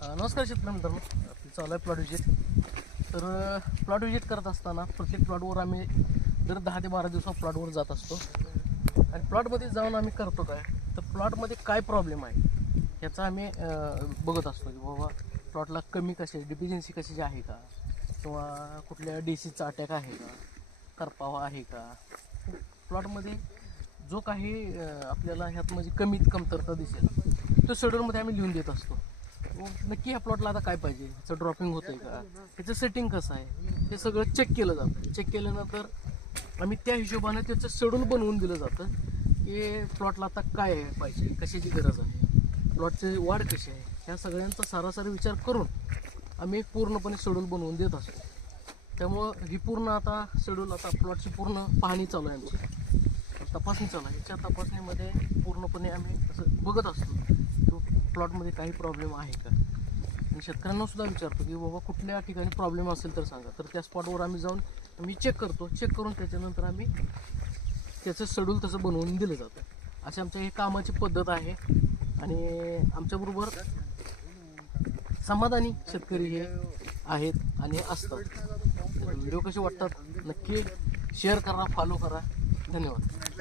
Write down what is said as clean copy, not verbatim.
नमस्कार शेतकरी मित्रांनो, चालू आहे प्लॉट विजिट. तर प्लॉट विजिट करत असताना प्रत्येक प्लॉटवर आम्ही दर 10 ते 12 दिवसात प्लॉटवर जात असतो. आणि प्लॉटमध्ये जाऊन आम्ही करतो काय, तर प्लॉटमध्ये काय प्रॉब्लेम आहे ह्याचा आम्ही बघत असतो की बाबा प्लॉटला कमी कशाची डिफिशियन्सी कशाची आहे का, किंवा कुठल्या DCचा अटॅक आहे का, करपावा आहे का. प्लॉटमध्ये जो काही आपल्याला ह्यात म्हणजे कमीत कमतरता दिसेल तो शेड्यूलमध्ये आम्ही लिहून देत असतो. नक्की ह्या प्लॉटला आता काय पाहिजे, ह्याचं ड्रॉपिंग होतं आहे का, त्याचं सेटिंग कसं आहे, हे सगळं चेक केलं जातं. चेक केल्यानंतर आम्ही त्या हिशोबाने त्याचं शेड्यूल बनवून दिलं जातं की प्लॉटला आता काय पाहिजे, कशाची गरज आहे, प्लॉटची वाढ कशी आहे, ह्या सगळ्यांचा सरासरी विचार करून आम्ही पूर्णपणे शेड्यूल बनवून देत असतो. त्यामुळं ही पूर्ण आता शेड्यूल, आता प्लॉटची पूर्ण पाहणी चालू आहे, आमची तपासणी चालू आहे. याच्या तपासणीमध्ये पूर्णपणे आम्ही असं बघत असतो तो प्लॉटमध्ये काही प्रॉब्लेम आहे का. आणि शेतकऱ्यांना सुद्धा विचारतो की बाबा कुठल्या ठिकाणी प्रॉब्लेम असेल तर सांगा. तर त्या स्पॉटवर आम्ही जाऊन आम्ही चेक करतो. चेक करून त्याच्यानंतर आम्ही त्याचं शेड्यूल तसं बनवून दिलं जातं. अशी आमच्या ही कामाची पद्धत आहे. आणि आमच्याबरोबर समाधानी शेतकरी हे आहेत आणि असतात. व्हिडिओ कसे वाटतात नक्की शेअर करा, फॉलो करा. धन्यवाद.